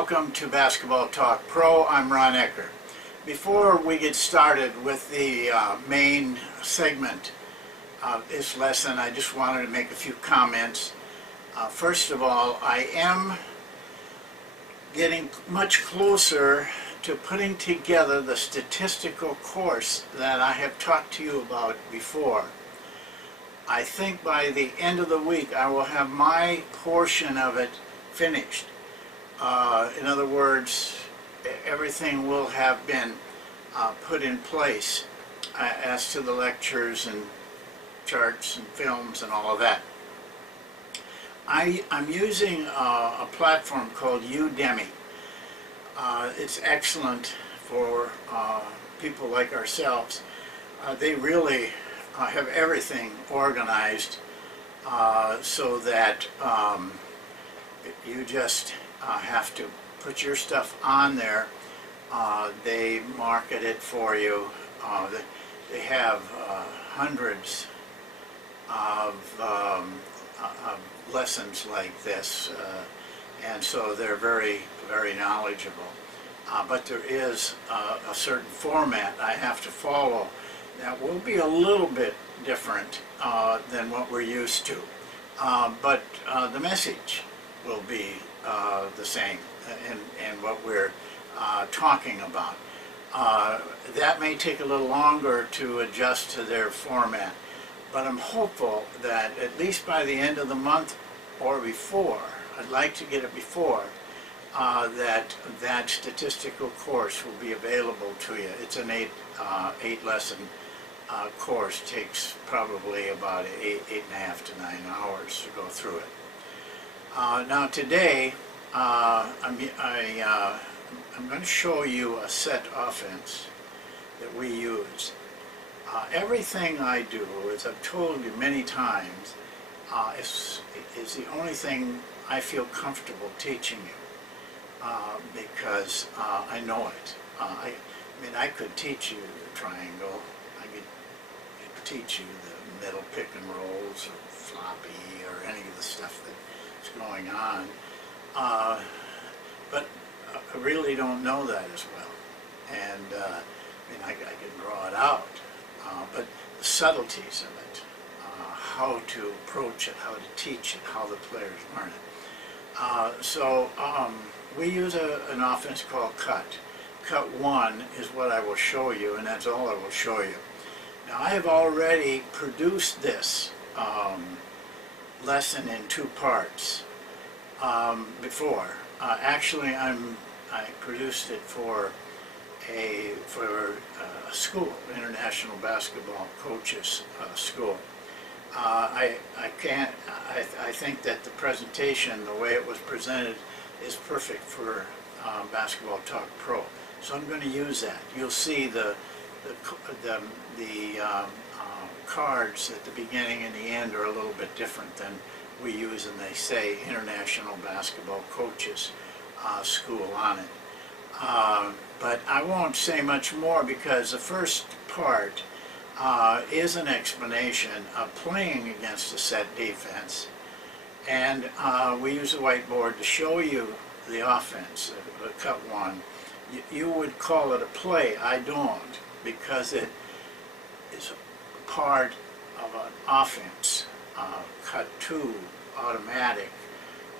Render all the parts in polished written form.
welcome to Basketball Talk Pro. I'm Ron Ekker. Before we get started with the main segment of this lesson, I just wanted to make a few comments. First of all, I am getting much closer to putting together the statistical course that I have talked to you about before. I think by the end of the week I will have my portion of it finished. In other words, everything will have been put in place as to the lectures and charts and films and all of that. I'm using a platform called Udemy. It's excellent for people like ourselves. They really have everything organized so that you just have to put your stuff on there. They market it for you. They have hundreds of lessons like this, and so they're very, very knowledgeable. But there is a certain format I have to follow that will be a little bit different than what we're used to. But the message will be the same in what we're talking about. That may take a little longer to adjust to their format, but I'm hopeful that at least by the end of the month or before, I'd like to get it before, that statistical course will be available to you. It's an eight lesson course. Takes probably about 8.5 to 9 hours to go through it. Now today, I'm going to show you a set offense that we use. Everything I do, as I've told you many times, is the only thing I feel comfortable teaching you, because I know it. I mean, I could teach you the triangle. I could teach you the middle pick and rolls or floppy or any of the stuff that's going on. But I really don't know that as well. And I mean, I can draw it out. But the subtleties of it, how to approach it, how to teach it, how the players learn it. So we use an offense called cut. Cut 1 is what I will show you, and that's all I will show you. Now I have already produced this lesson in 2 parts before. Actually, I produced it for a school, International Basketball Coaches School. I think that the presentation, the way it was presented, is perfect for Basketball Talk Pro. So I'm going to use that. You'll see the cards at the beginning and the end are a little bit different than we use, and they say International Basketball Coaches School on it. But I won't say much more because the first part is an explanation of playing against a set defense, and we use a whiteboard to show you the offense, the cut 1. You would call it a play. I don't, because it is part of an offense. Cut 2, automatic,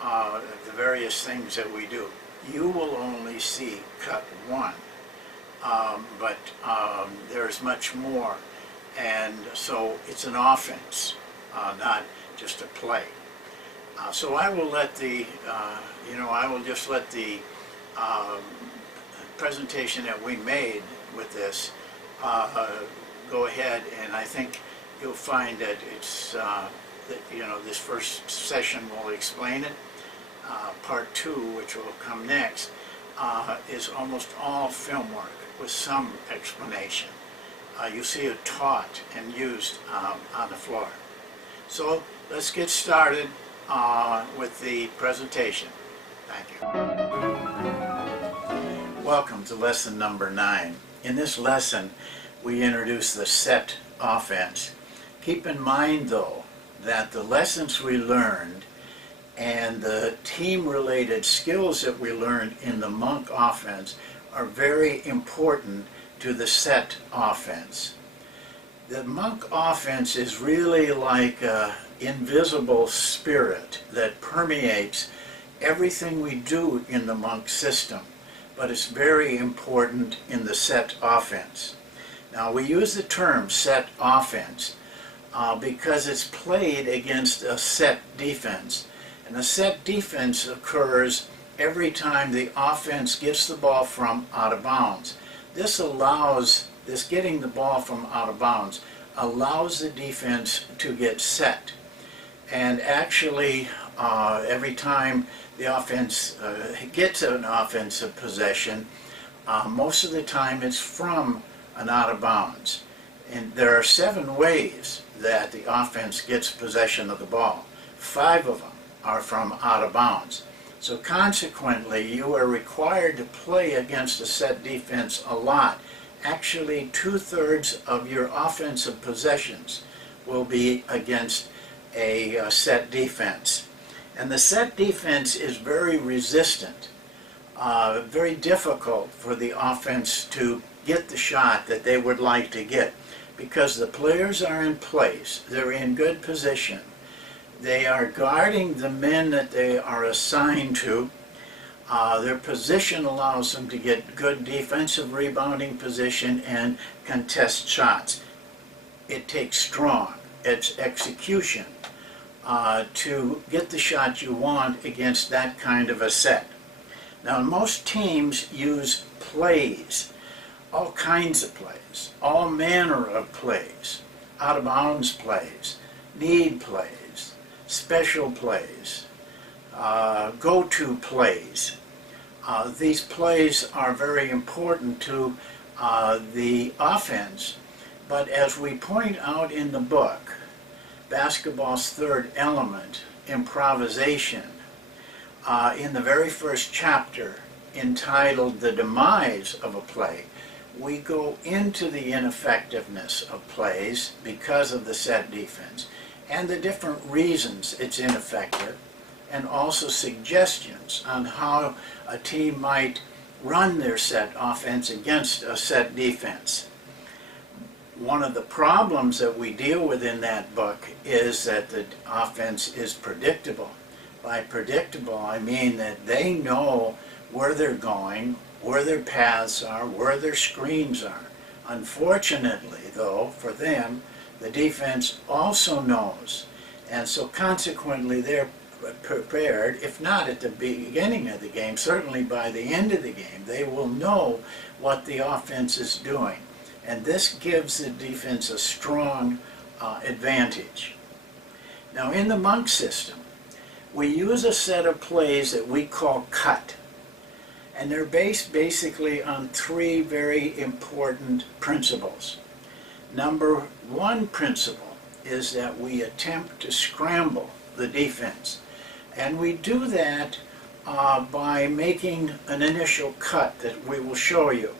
the various things that we do. You will only see cut 1, but there's much more, and so it's an offense, not just a play. So I will let the, I will just let the presentation that we made with this go ahead, and I think you'll find that it's that this first session will explain it. Part 2, which will come next, is almost all film work with some explanation. You see it taught and used on the floor. So let's get started with the presentation. Thank you. Welcome to lesson number 9. In this lesson, we introduce the set offense. Keep in mind, though, that the lessons we learned and the team-related skills that we learned in the monk offense are very important to the set offense. The monk offense is really like an invisible spirit that permeates everything we do in the monk system, but it's very important in the set offense. Now, we use the term set offense because it's played against a set defense. And a set defense occurs every time the offense gets the ball from out of bounds. This getting the ball from out of bounds allows the defense to get set. And actually, every time the offense gets an offensive possession, most of the time it's from an out of bounds. And there are 7 ways that the offense gets possession of the ball. 5 of them are from out of bounds. So consequently, you are required to play against a set defense a lot. Actually, 2/3 of your offensive possessions will be against a set defense. And the set defense is very resistant, very difficult for the offense to get the shot that they would like to get, because the players are in place, they're in good position, they are guarding the men that they are assigned to, their position allows them to get good defensive rebounding position and contest shots. It takes strong, it's execution to get the shot you want against that kind of a set. Now, most teams use plays, all kinds of plays, all manner of plays, out of bounds plays, need plays, special plays, go-to plays. These plays are very important to the offense, but as we point out in the book, Basketball's Third Element, Improvisation, in the very first chapter entitled The Demise of a Play, we go into the ineffectiveness of plays because of the set defense and the different reasons it's ineffective, and also suggestions on how a team might run their set offense against a set defense. One of the problems that we deal with in that book is that the offense is predictable. By predictable, I mean that they know where they're going, where their paths are, where their screens are. Unfortunately, though, for them, the defense also knows. And so consequently, they're prepared, if not at the beginning of the game, certainly by the end of the game, they will know what the offense is doing. And this gives the defense a strong advantage. Now, in the monk system, we use a set of plays that we call cut. And they're based basically on 3 very important principles. Number 1 principle is that we attempt to scramble the defense. And we do that by making an initial cut that we will show you.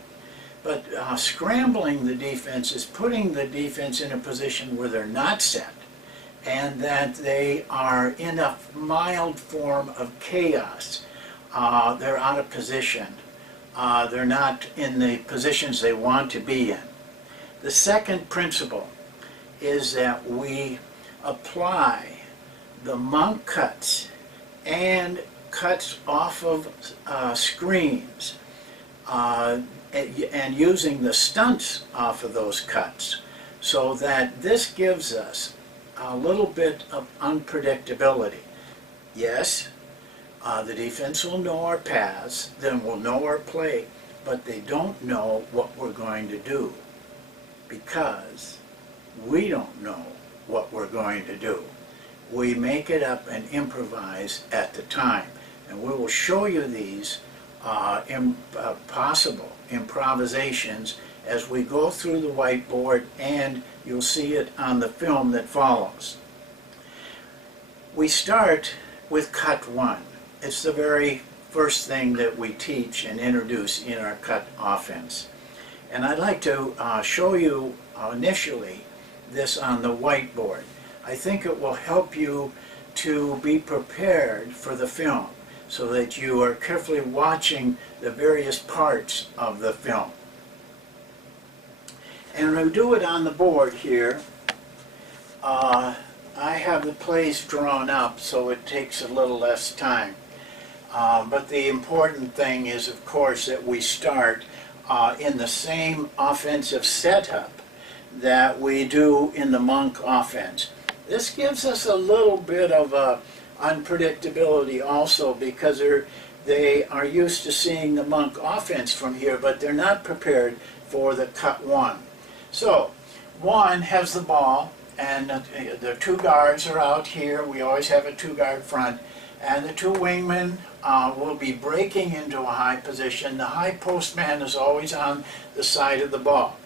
But scrambling the defense is putting the defense in a position where they're not set and that they are in a mild form of chaos. They're out of position. They're not in the positions they want to be in. The second principle is that we apply the monk cuts and cuts off of screens and using the stunts off of those cuts, so that this gives us a little bit of unpredictability. Yes, the defense will know our paths, then will know our play, but they don't know what we're going to do because we don't know what we're going to do. We make it up and improvise at the time, and we will show you these possible improvisations as we go through the whiteboard, and you'll see it on the film that follows. We start with cut 1. It's the very first thing that we teach and introduce in our cut offense. And I'd like to show you initially this on the whiteboard. I think it will help you to be prepared for the film so that you are carefully watching the various parts of the film. And we do it on the board here. I have the plays drawn up so it takes a little less time. But the important thing is, of course, that we start in the same offensive setup that we do in the monk offense. This gives us a little bit of unpredictability also, because they are used to seeing the monk offense from here, but they're not prepared for the cut one. So, one has the ball, and the two guards are out here. We always have a two-guard front, and the two wingmen will be breaking into a high position. The high post man is always on the side of the ball.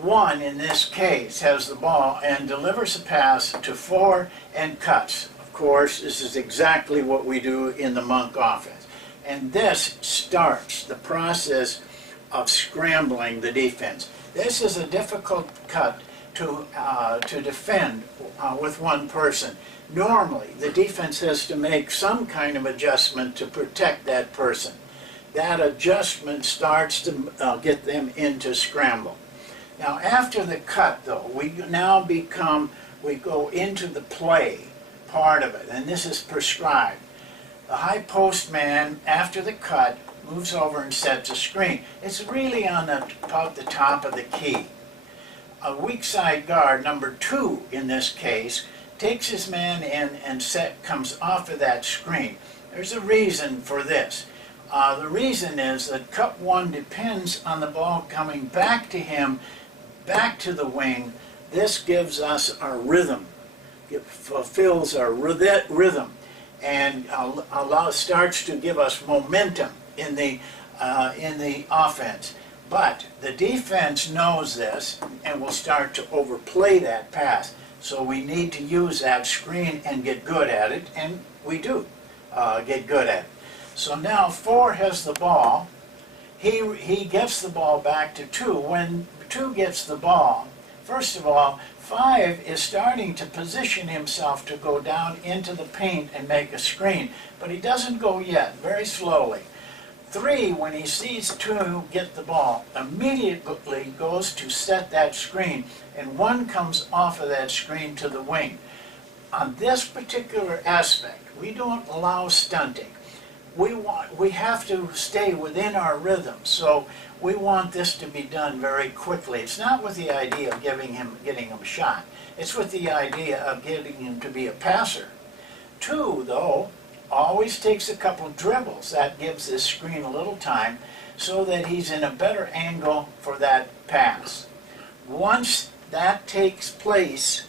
One, in this case, has the ball and delivers a pass to four and cuts. Of course, this is exactly what we do in the monk offense. And this starts the process of scrambling the defense. This is a difficult cut to defend with one person. Normally, the defense has to make some kind of adjustment to protect that person. That adjustment starts to get them into scramble. Now, after the cut, though, we go into the play part of it, and this is prescribed. The high post man, after the cut, moves over and sets a screen. It's really on about the top of the key. A weak side guard, number 2 in this case, takes his man in and comes off of that screen. There's a reason for this. The reason is that cut 1 depends on the ball coming back to him, back to the wing. This gives us our rhythm. It fulfills our rhythm and starts to give us momentum in the offense. But the defense knows this and will start to overplay that pass. So we need to use that screen and get good at it, and we do get good at it. So now 4 has the ball. He gets the ball back to 2. When 2 gets the ball, first of all, 5 is starting to position himself to go down into the paint and make a screen, but he doesn't go yet, very slowly. 3, when he sees 2 get the ball, immediately goes to set that screen, and 1 comes off of that screen to the wing. On this particular aspect, we don't allow stunting. We have to stay within our rhythm, so we want this to be done very quickly. It's not with the idea of getting him a shot. It's with the idea of getting him to be a passer. 2, though, always takes a couple dribbles. That gives this screen a little time so that he's in a better angle for that pass. Once that takes place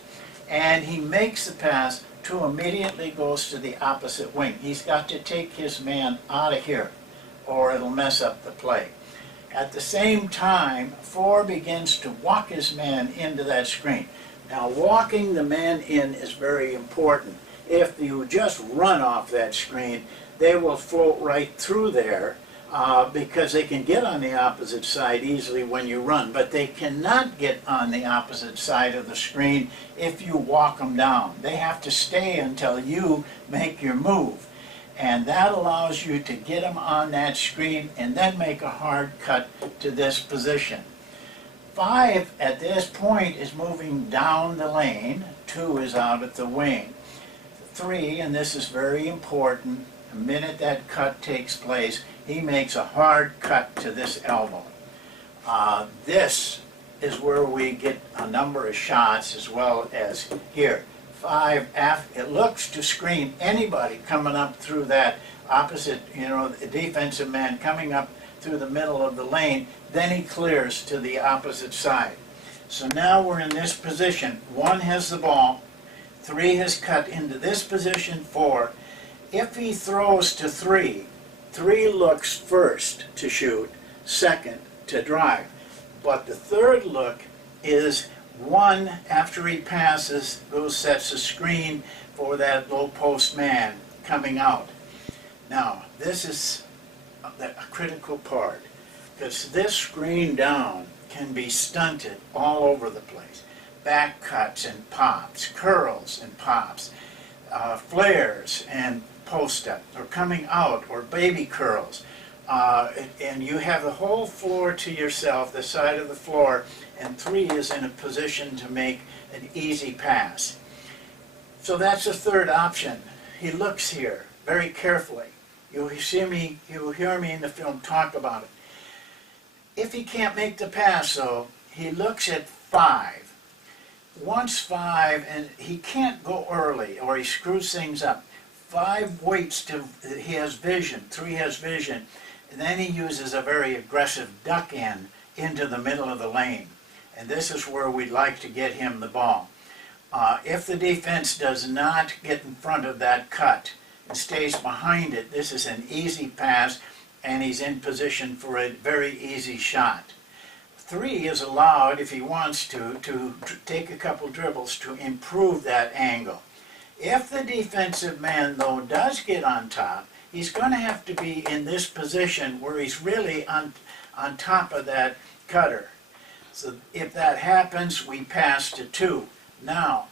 and he makes the pass, 2 immediately goes to the opposite wing. He's got to take his man out of here or it'll mess up the play. At the same time, 4 begins to walk his man into that screen. Now, walking the man in is very important. If you just run off that screen, they will float right through there because they can get on the opposite side easily when you run, but they cannot get on the opposite side of the screen if you walk them down. They have to stay until you make your move, and that allows you to get them on that screen and then make a hard cut to this position. 5 at this point is moving down the lane. 2 is out at the wing. 3, and this is very important, the minute that cut takes place, he makes a hard cut to this elbow. This is where we get a number of shots as well as here. 5, it looks to screen anybody coming up through that opposite, the defensive man coming up through the middle of the lane, then he clears to the opposite side. So now we're in this position. 1 has the ball. 3 has cut into this position. 4. If he throws to 3, 3 looks first to shoot, second to drive. But the third look is 1, after he passes, sets a screen for that low post man coming out. Now, this is a critical part, because this screen down can be stunted all over the place. Back cuts and pops, curls and pops. flares and post-up, or coming out, or baby curls. And you have the whole floor to yourself, the side of the floor, and 3 is in a position to make an easy pass. So that's the third option. He looks here very carefully. You'll hear me in the film talk about it. If he can't make the pass, though, he looks at 5. Once 5, and he can't go early, or he screws things up. 5 waits till he has vision, 3 has vision, and then he uses a very aggressive duck in into the middle of the lane. And this is where we'd like to get him the ball. If the defense does not get in front of that cut and stays behind it, this is an easy pass, and he's in position for a very easy shot. 3 is allowed, if he wants to take a couple dribbles to improve that angle. If the defensive man, though, does get on top, he's going to have to be in this position where he's really on top of that cutter. So if that happens, we pass to 2. Now,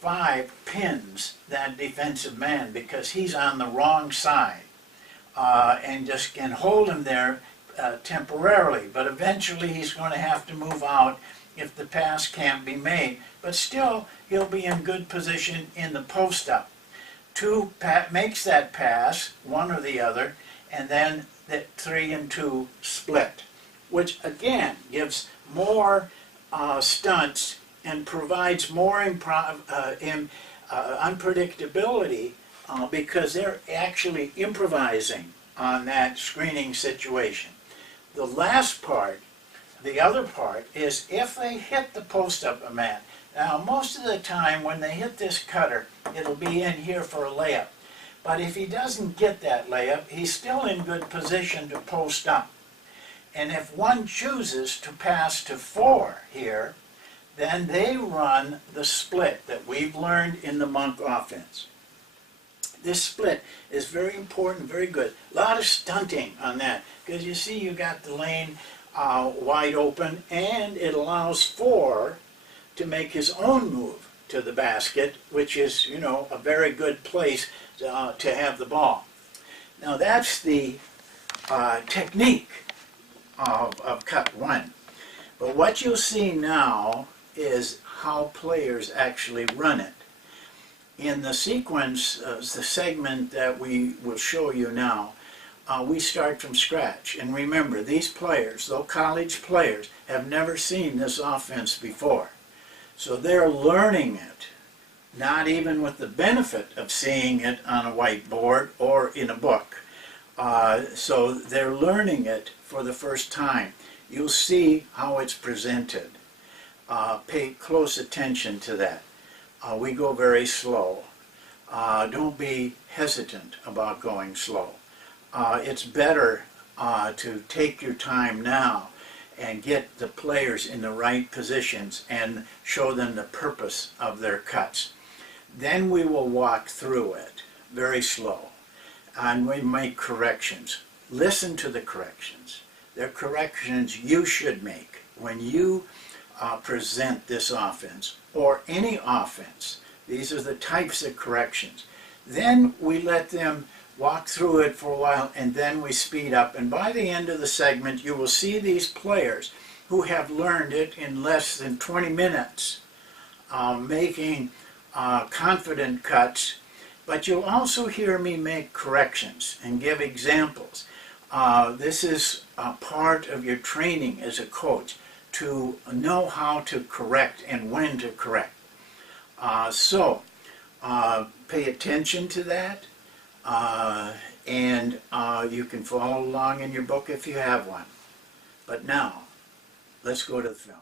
5 pins that defensive man because he's on the wrong side, and just can hold him there temporarily, but eventually he's going to have to move out if the pass can't be made. But still, he'll be in good position in the post-up. 2 makes that pass, one or the other, and then the 3 and 2 split, which again gives more stunts and provides more unpredictability because they're actually improvising on that screening situation. The last part, the other part, is if they hit the post-up man. Now, most of the time when they hit this cutter, it'll be in here for a layup. But if he doesn't get that layup, he's still in good position to post up. And if one chooses to pass to 4 here, then they run the split that we've learned in the Monk offense. This split is very important, very good. A lot of stunting on that, because you see you got the lane wide open, and it allows 4 to make his own move to the basket, which is, you know, a very good place to have the ball. Now that's the technique of cut 1. But what you'll see now is how players actually run it. In the sequence, the segment that we will show you now, we start from scratch. And remember, these players, though college players, have never seen this offense before. So they're learning it, not even with the benefit of seeing it on a whiteboard or in a book. So they're learning it for the first time. You'll see how it's presented. Pay close attention to that. We go very slow. Don't be hesitant about going slow. It's better to take your time now and get the players in the right positions and show them the purpose of their cuts. Then we will walk through it very slow, and we make corrections. Listen to the corrections. They're corrections you should make when you present this offense or any offense. These are the types of corrections. Then we let them walk through it for a while, and then we speed up. And by the end of the segment, you will see these players who have learned it in less than 20 minutes, making confident cuts. But you'll also hear me make corrections and give examples. This is part of your training as a coach, to know how to correct and when to correct. So pay attention to that, and you can follow along in your book if you have one. But now, let's go to the film.